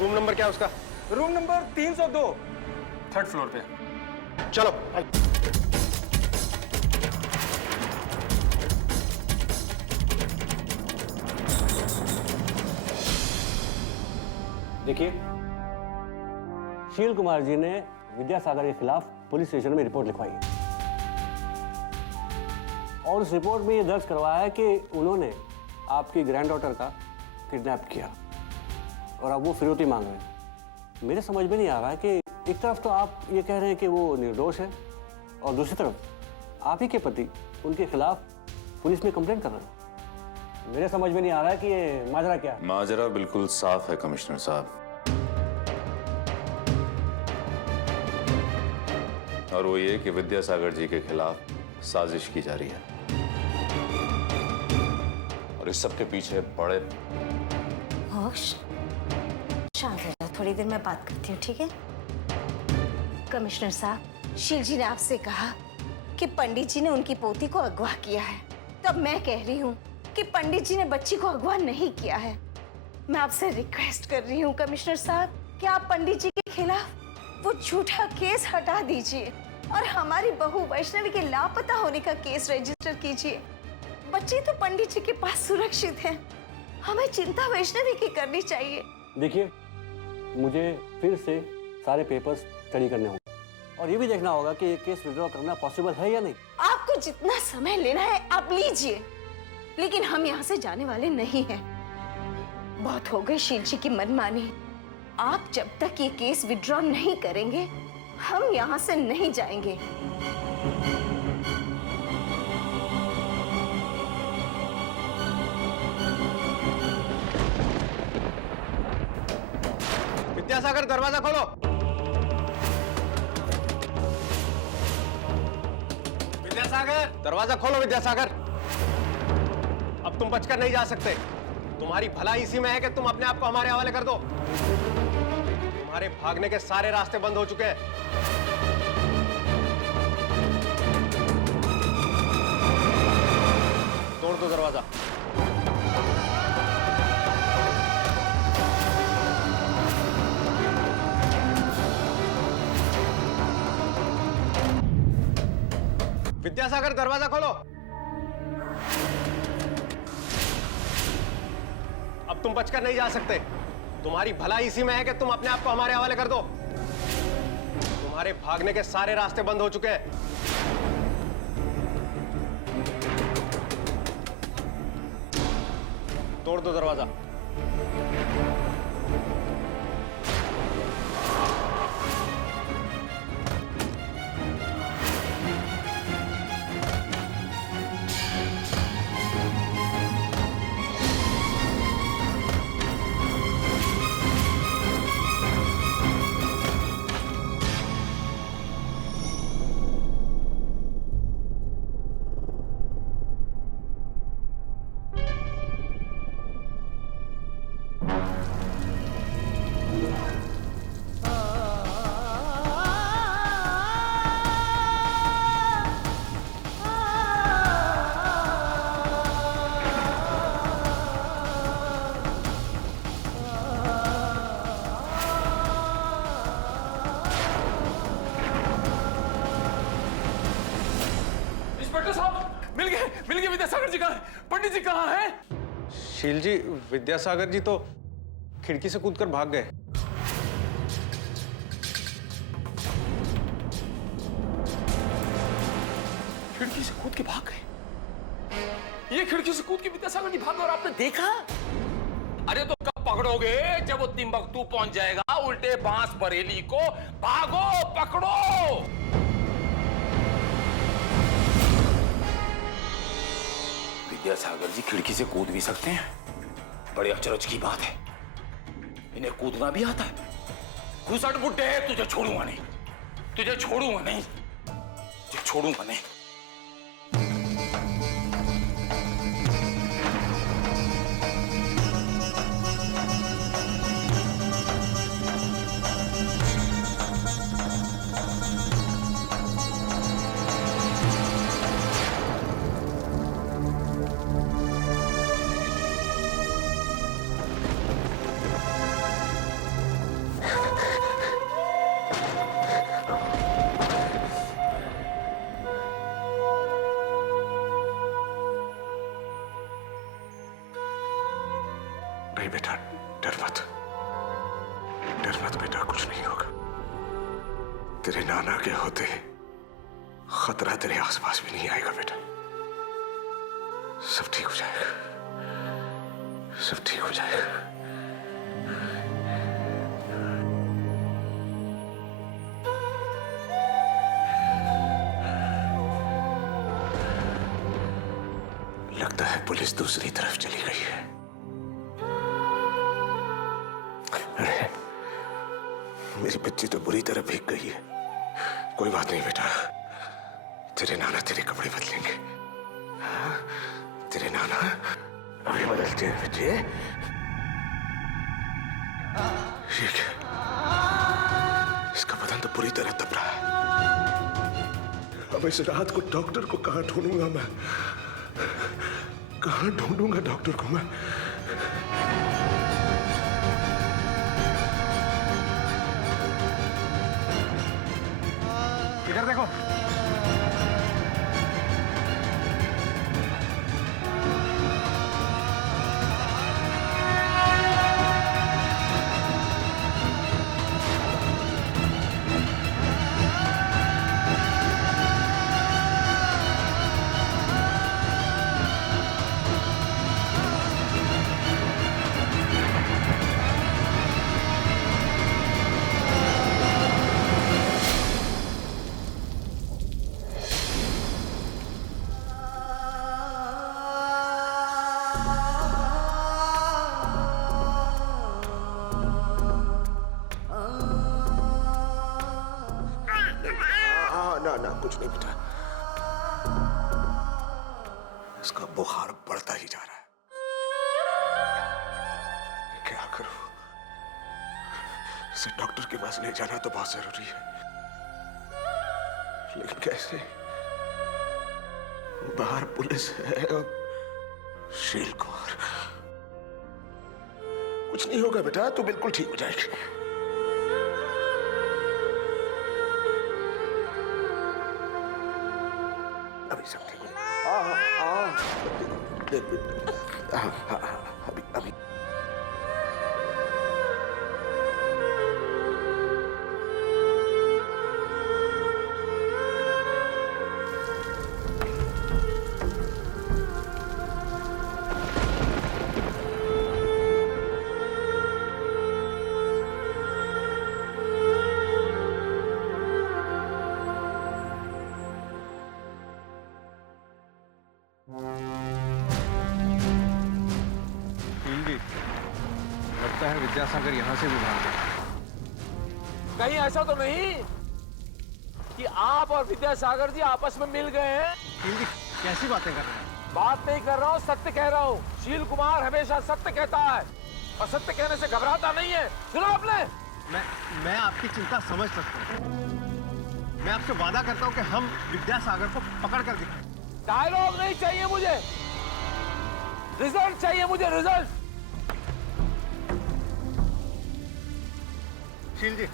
रूम नंबर क्या है उसका? रूम नंबर 302, 3rd फ्लोर पे। चलो। देखिए, शील कुमार जी ने विद्यासागर के खिलाफ पुलिस स्टेशन में रिपोर्ट लिखवाई है और उस रिपोर्ट में ये दर्ज करवाया है कि उन्होंने आपकी ग्रैंडडॉटर का किडनैप किया और अब वो फिरौती मांग रहे हैं। मेरे समझ में नहीं आ रहा है कि एक तरफ तो आप ये कह रहे हैं कि वो निर्दोष है और दूसरी तरफ आप ही के पति उनके खिलाफ पुलिस में कंप्लेंट कर रहे हैं। मेरे समझ में नहीं आ रहा है कि ये माजरा क्या है। माजरा बिल्कुल साफ है कमिश्नर साहब, और वो ये कि विद्यासागर जी के खिलाफ साजिश की जा रही है और इस सब के पीछे बड़े। होश, शांत हो जाओ, थोड़ी देर में बात करती हूँ, ठीक है? कमिश्नर साहब, शील जी ने आपसे कहा कि पंडित जी ने उनकी पोती को अगवा किया है, तब मैं कह रही हूँ कि पंडित जी ने बच्ची को अगवा नहीं किया है। मैं आपसे रिक्वेस्ट कर रही हूँ कमिश्नर साहब कि आप पंडित जी के खिलाफ वो झूठा केस हटा दीजिए और हमारी बहू वैष्णवी के लापता होने का केस रजिस्टर कीजिए। बच्ची तो पंडित जी के पास सुरक्षित है, हमें चिंता वैष्णवी की करनी चाहिए। देखिए, मुझे फिर से सारे पेपर्स स्टडी करने होंगे और ये भी देखना होगा कि ये केस विड्रॉ करना पॉसिबल है या नहीं। आपको जितना समय लेना है आप लीजिए, लेकिन हम यहाँ से जाने वाले नहीं हैं। बहुत हो गई शील जी की मनमानी। आप जब तक ये केस विड्रॉ नहीं करेंगे हम यहाँ से नहीं जाएंगे। विद्यासागर, दरवाजा खोलो। विद्यासागर, दरवाजा खोलो। विद्यासागर, अब तुम बचकर नहीं जा सकते। तुम्हारी भलाई इसी में है कि तुम अपने आप को हमारे हवाले कर दो। तुम्हारे भागने के सारे रास्ते बंद हो चुके हैं। तोड़ दो दरवाजा। विद्यासागर, दरवाजा खोलो। अब तुम बचकर नहीं जा सकते। तुम्हारी भलाई इसी में है कि तुम अपने आप को हमारे हवाले कर दो। तुम्हारे भागने के सारे रास्ते बंद हो चुके हैं। तोड़ दो दरवाजा। पंडित जी कहाँ है? पंडित जी कहाँ है? शील जी, विद्यासागर जी तो खिड़की से कूदकर भाग गए। खिड़की से कूद के भाग गए? ये खिड़की से कूद के विद्यासागर जी भाग गए और आपने देखा? अरे तो कब पकड़ोगे? जब वो तिम्बकतू पहुंच जाएगा उल्टे बांस बरेली को। भागो, पकड़ो। विद्यासागर जी खिड़की से कूद भी सकते हैं, बड़े अचरज की बात है। इन्हें कूदना भी आता है। घुसट बुड्ढे, तुझे छोड़ूंगा नहीं, तुझे छोड़ूंगा नहीं, तुझे छोड़ूंगा नहीं। नहीं बेटा, डर मत, डर मत बेटा, कुछ नहीं होगा। तेरे नाना के होते खतरा तेरे आसपास भी नहीं आएगा बेटा। सब ठीक हो जाएगा, सब ठीक हो जाएगा। लगता है पुलिस दूसरी तरफ चली गई है। अरे मेरी बच्ची तो बुरी तरह भीग गई है। कोई बात नहीं बेटा, तेरे नाना तेरे कपड़े बदलेंगे। हाँ? तेरे नाना अभी बदलते हैं बच्चे। ठीक है, इसका बदन तो पूरी तरह तप रहा है। अब इस रात को डॉक्टर को कहाँ ढूंढूंगा मैं? कहाँ ढूंढूंगा डॉक्टर को मैं? इधर देखो। ना कुछ नहीं बेटा, इसका बुखार बढ़ता ही जा रहा है। क्या करूं? इसे डॉक्टर के पास ले जाना तो बहुत जरूरी है, लेकिन कैसे? बाहर पुलिस है और शील कुमार। कुछ नहीं होगा बेटा, तू बिल्कुल ठीक हो जाएगी। अभी सब ठीक हो। अभी लगता है विद्यासागर यहाँ से भी भाग गया। कहीं ऐसा तो नहीं कि आप और विद्यासागर जी आपस में मिल गए हैं? कैसी बातें कर रहे हैं? बात नहीं कर रहा हूँ, सत्य कह रहा हूँ। शील कुमार हमेशा सत्य कहता है और सत्य कहने से घबराता नहीं है। सुना आपने? मैं आपकी चिंता समझ सकता हूँ। मैं आपसे वादा करता हूँ कि हम विद्यासागर को पकड़ कर दिखाएं। डायलॉग नहीं चाहिए मुझे, रिजल्ट चाहिए मुझे, रिजल्ट। शील जी,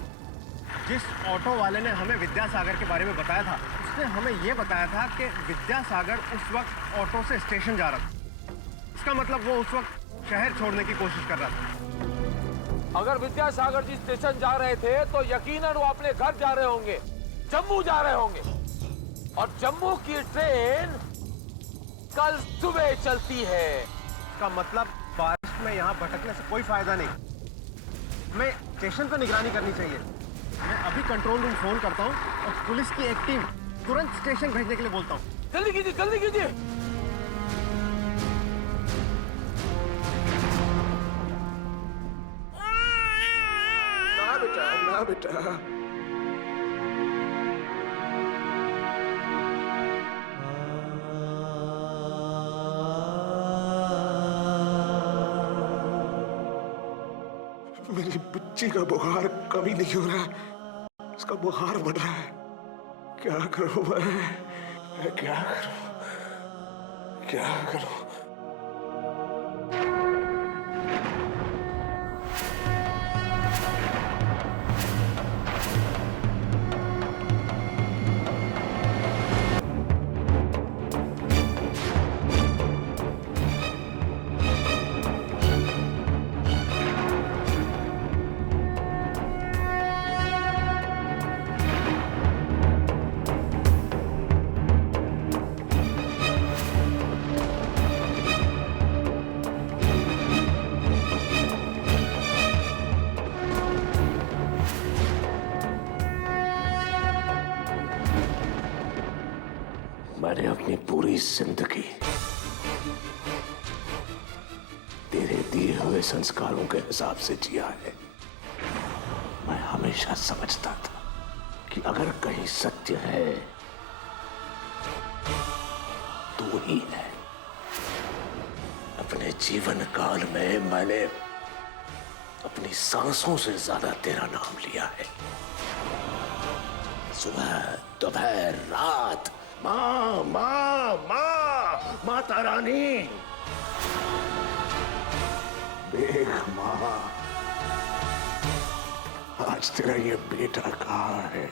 जिस ऑटो वाले ने हमें विद्यासागर के बारे में बताया था, उसने हमें ये बताया था कि विद्यासागर उस वक्त ऑटो से स्टेशन जा रहा था। इसका मतलब वो उस वक्त शहर छोड़ने की कोशिश कर रहा था। अगर विद्यासागर जी स्टेशन जा रहे थे तो यकीनन वो अपने घर जा रहे होंगे, जम्मू जा रहे होंगे। और जम्मू की ट्रेन कल सुबह चलती है। इसका मतलब बारिश में यहाँ भटकने से कोई फायदा नहीं। हमें स्टेशन पर निगरानी करनी चाहिए। मैं अभी कंट्रोल रूम फोन करता हूँ और पुलिस की एक टीम तुरंत स्टेशन भेजने के लिए बोलता हूँ। जल्दी कीजिए, जल्दी कीजिए। ना बेटा, ना बेटा। मेरी बच्ची का बुखार कभी नहीं हो रहा, उसका बुखार बढ़ रहा है। क्या करूं मैं क्या करूं, क्या करूं? मैंने अपनी पूरी जिंदगी तेरे दिए हुए संस्कारों के हिसाब से जिया है। मैं हमेशा समझता था कि अगर कहीं सत्य है तो ही है। अपने जीवन काल में मैंने अपनी सांसों से ज्यादा तेरा नाम लिया है। सुबह, दोपहर, रात, माँ माँ माँ, माता रानी। देख माँ, आज तेरा ये बेटा कहाँ है?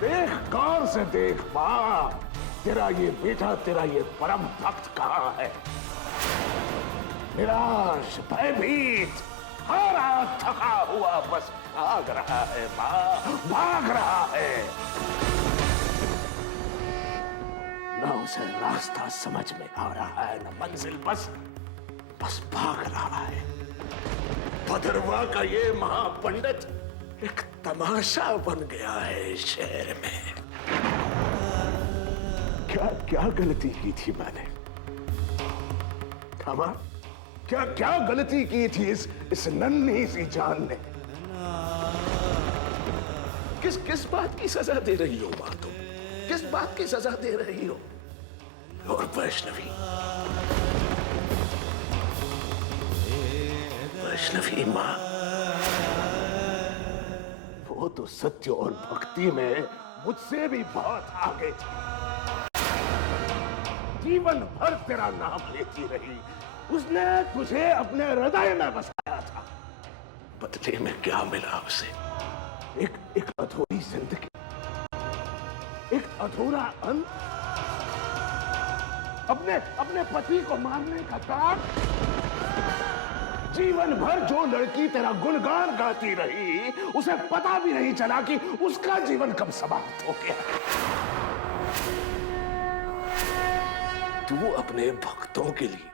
देख, गौर से देख माँ, तेरा ये बेटा, तेरा ये परम भक्त कहाँ है? निराश, भयभीत, हारा थका हुआ बस भाग रहा है माँ, भाग रहा है। न उसे रास्ता समझ में आ रहा है, न मंजिल, बस भाग रहा है। भद्रवा का ये महापंडित एक तमाशा बन गया है शहर में। क्या गलती की थी मैंने? खामा, क्या गलती की थी इस नन्ही सी जान ने? किस बात की सजा दे रही हो मां तुम? किस बात की सजा दे रही हो? और वैष्णवी मां, वो तो सत्य और भक्ति में मुझसे भी बहुत आगे थी। जीवन भर तेरा नाम लेती रही। उसने तुझे अपने हृदय में बसाया था। बदले में क्या मिला उसे? एक अधूरी जिंदगी, एक अधूरा अंत, अपने पति को मारने का ताक। जीवन भर जो लड़की तेरा गुणगान गाती रही, उसे पता भी नहीं चला कि उसका जीवन कब समाप्त हो गया। तू अपने भक्तों के लिए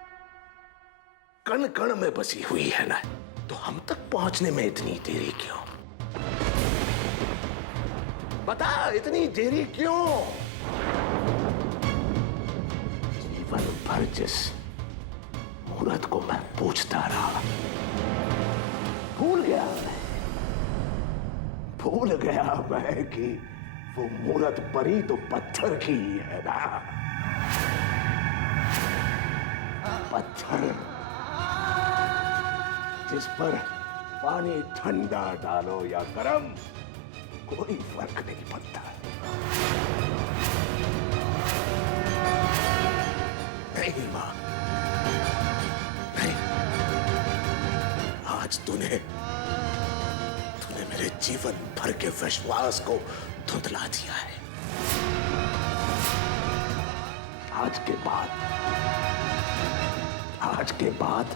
कण कण में बसी हुई है ना, तो हम तक पहुंचने में इतनी देरी क्यों? बता, इतनी देरी क्यों? जीवन भर जिस मुहूर्त को मैं पूछता रहा, भूल गया मैं कि वो मुहूर्त परी तो पत्थर की ही है ना। पत्थर जिस पर पानी ठंडा डालो या गरम, कोई फर्क नहीं पड़ता। नहीं मां, नहीं। आज तूने मेरे जीवन भर के विश्वास को धुंधला दिया है। आज के बाद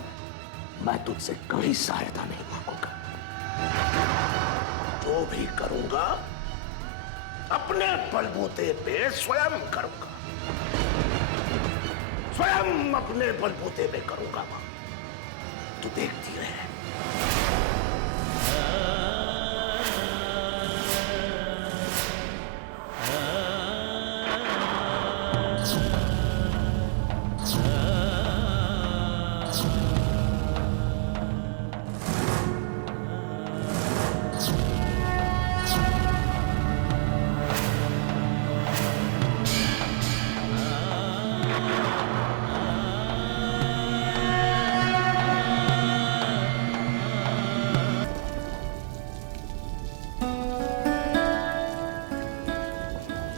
मैं तुझसे कभी सहायता नहीं मांगूंगा। जो भी करूंगा अपने बलबूते पे स्वयं करूंगा, स्वयं अपने बलबूते पे करूंगा। तू देखती रहे।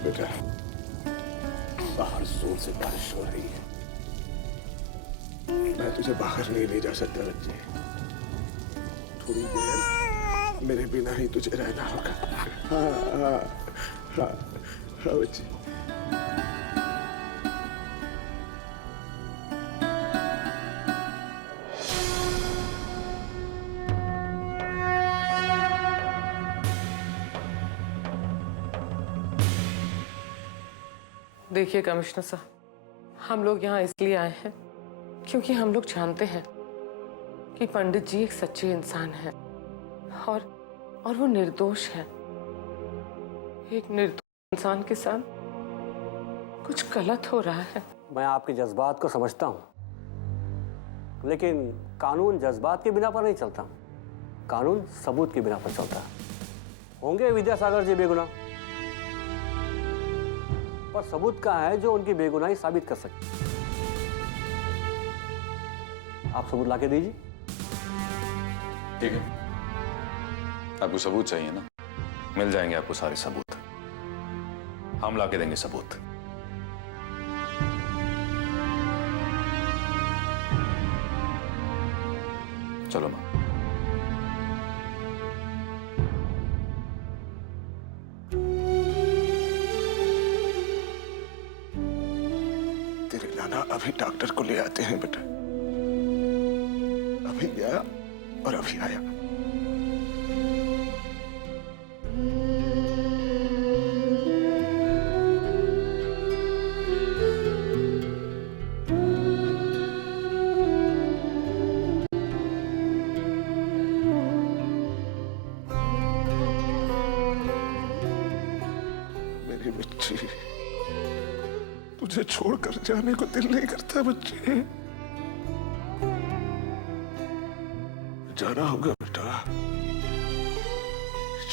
बेटा, बाहर जोर से बारिश हो रही है। मैं तुझे बाहर नहीं ले जा सकता बच्चे। थोड़ी देर मेरे बिना ही तुझे रहना होगा। हाँ बच्चे। देखिए कमिश्नर साहब, हम लोग यहाँ इसलिए आए हैं क्योंकि हम लोग जानते हैं कि पंडित जी एक सच्चे इंसान हैं और वो निर्दोष हैं। एक निर्दोष इंसान के साथ कुछ गलत हो रहा है। मैं आपके जज्बात को समझता हूँ, लेकिन कानून जज्बात के बिना पर नहीं चलता। कानून सबूत के बिना पर चलता है। होंगे विद्यासागर जी बेगुनाह, पर सबूत कहाँ है जो उनकी बेगुनाही साबित कर सके? आप सबूत लाके दीजिए। ठीक है, आपको सबूत चाहिए ना? मिल जाएंगे आपको सारे सबूत। हम लाके देंगे सबूत। चलो मां। अभी डॉक्टर को ले आते हैं बेटा। अभी गया और अभी आया। मेरी बच्ची, तुझे छोड़कर जाने को दिल नहीं करता बच्चे। जाना होगा बेटा,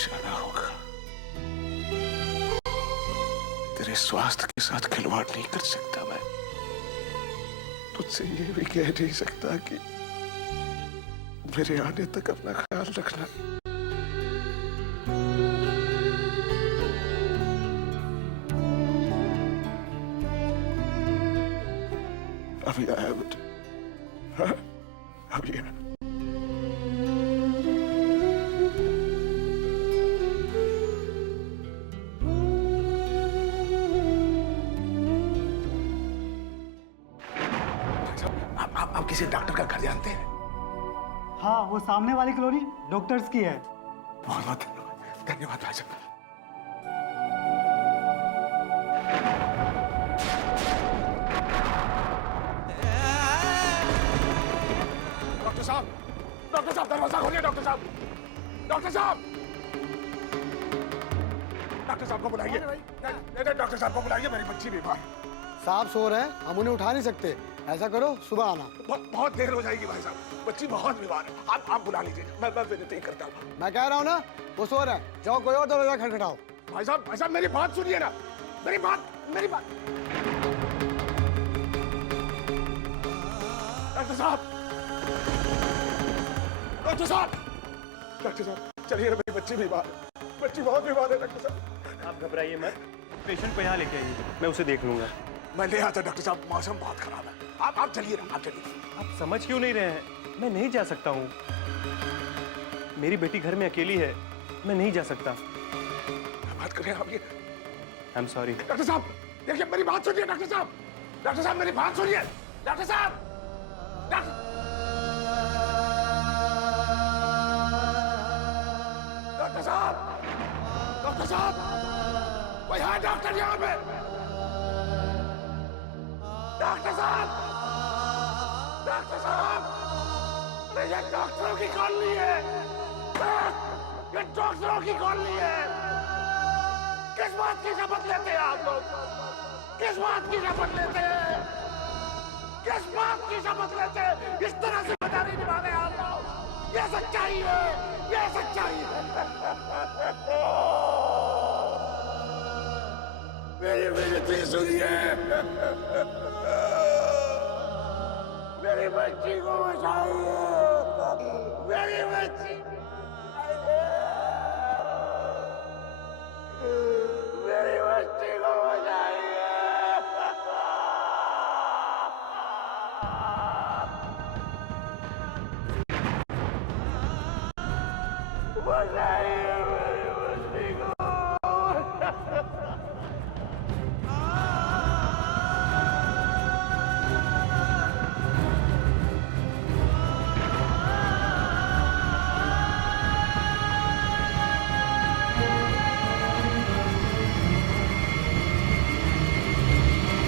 जाना होगा। तेरे स्वास्थ्य के साथ खिलवाड़ नहीं कर सकता मैं। तुझसे ये भी कह नहीं सकता कि मेरे आने तक अपना ख्याल रखना। अभी आया बेटा। हाँ, अभी आया। आप किसी डॉक्टर का घर जानते हैं? हाँ, वो सामने वाली कॉलोनी डॉक्टर्स की है। बहुत बहुत धन्यवाद। धन्यवाद भाई साहब। डॉक्टर साहब दरवाजा खोलिए। डॉक्टर साहब, डॉक्टर साहब, डॉक्टर साहब को बुलाइए। नहीं, डॉक्टर साहब को बुलाइए, मेरी बच्ची बीमार। साहब सो रहे हैं, हम उन्हें उठा नहीं सकते। ऐसा करो, सुबह आना। बहुत देर हो जाएगी भाई साहब, बच्ची बहुत बीमार है। आप बुला लीजिए, मैं विनती करता हूँ। मैं कह रहा हूँ ना, वो सो रहे हैं। जाओ कोई और दरवाजा खटखटाओ। भाई साहब मेरी बात सुनिए ना। मेरी बात डॉक्टर साहब, डॉक्टर साहब, डॉक्टर साहब चलिए, मेरी बच्ची बीमार है। बच्ची बहुत बीमार है डॉक्टर साहब। आप घबराइए मत, पेशेंट को यहाँ लेके आइए, मैं उसे देख लूंगा। मैं ले आता डॉक्टर साहब, मौसम बहुत खराब है। आप चलिए ना, आप चलिए। आप समझ क्यों नहीं रहे हैं? मैं नहीं जा सकता हूँ। मेरी बेटी घर में अकेली है, मैं नहीं जा सकता। बात करें आप ये। I am sorry. डॉक्टर साहब देखिए, मेरी बात सुनिए डॉक्टर साहब। डॉक्टर साहब मेरी बात सुनिए। डॉक्टर साहब, डॉक्टर साहब, डॉक्टर साहब, कोई है डॉक्टर यहाँ पे? डॉक्टर साहब, डॉक्टर साहब, ये डॉक्टरों की कॉलोनी है, ये डॉक्टरों की कॉलोनी है। किस बात की शपथ लेते हैं आप लोग? किस बात की शपथ लेते हैं? किस बात की शपथ लेते हैं? इस तरह से जिम्मेदारी निभा रहे हैं आप लोग। ये सच्चाई है, ये सच्चाई है। मेरी बेटी सुनिए, मेरी बच्ची को बचाइए, मेरी बच्ची, मेरी बच्ची को बचाइए। बचाइए